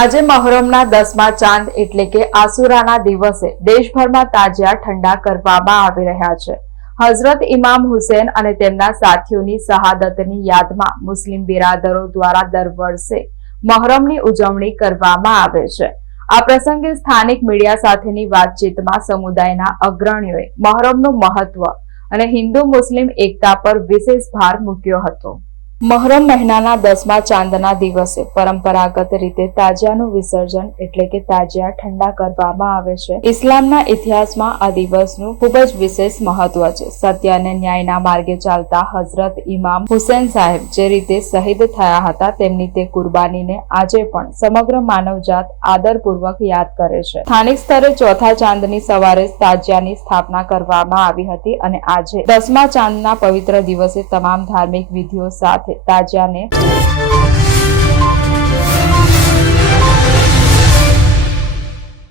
આજે મહોરમના 10મા ચાંદ એટલે કે આસુરાના દિવસે દેશભરમાં તાજિયા ઠંડા કરવામાં આવી રહ્યા છે. હઝરત ઇમામ હુસેન અને તેમના સાથીઓની શહાદતની યાદમાં મુસ્લિમ બિરાદરો દ્વારા દર વર્ષે મહોરમની ઉજવણી કરવામાં આવે છે. આ પ્રસંગે સ્થાનિક મીડિયા સાથેની વાતચીતમાં સમુદાયના અગ્રણીઓએ મહોરમનું મહત્વ અને હિન્દુ મુસ્લિમ એકતા પર વિશેષ ભાર મૂક્યો હતો. મહોરમ મહિનાના 10મા ચાંદના દિવસે પરંપરાગત રીતે તાજિયાનું વિસર્જન એટલે કે તાજિયા ઠંડા કરવામાં આવે છે. ઇસ્લામના ઇતિહાસમાં આ દિવસનું ખૂબ જ વિશેષ મહત્વ છે. સત્ય અને ન્યાયના માર્ગે ચાલતા હઝરત ઇમામ હુસેન સાહેબ જે રીતે શહીદ થયા હતા તેમની તે કુરબાનીને આજે પણ સમગ્ર માનવજાત આદરપૂર્વક યાદ કરે છે. સ્થાનિક સ્તરે ચોથા ચાંદની સવારે તાજિયાની સ્થાપના કરવામાં આવી હતી અને આજે 10મા ચાંદના પવિત્ર દિવસે તમામ ધાર્મિક વિધિઓ સાથે તાજિયાને